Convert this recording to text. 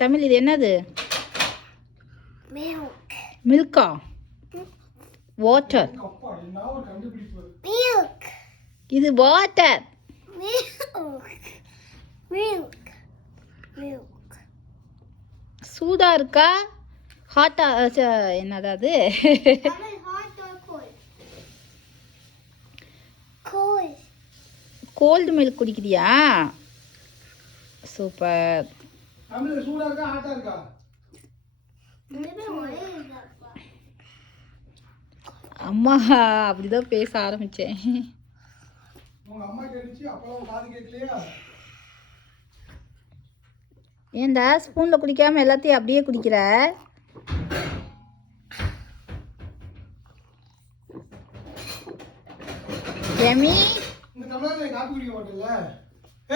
தமிழ் இது என்னது? மில்கா? வாட்டர். இது வாட்டர். சூடா இருக்கா ஹாட்டா? என்னது அது? கோல்டு மில்க் குடிக்கிறியா? சூப்பர். அம்மா அப்படிதான் பேச ஆரம்பிச்சேன். ஏண்டா ஸ்பூன்ல குடிக்காம எல்லாத்தையும் அப்படியே குடிக்கிற? ஜெமி,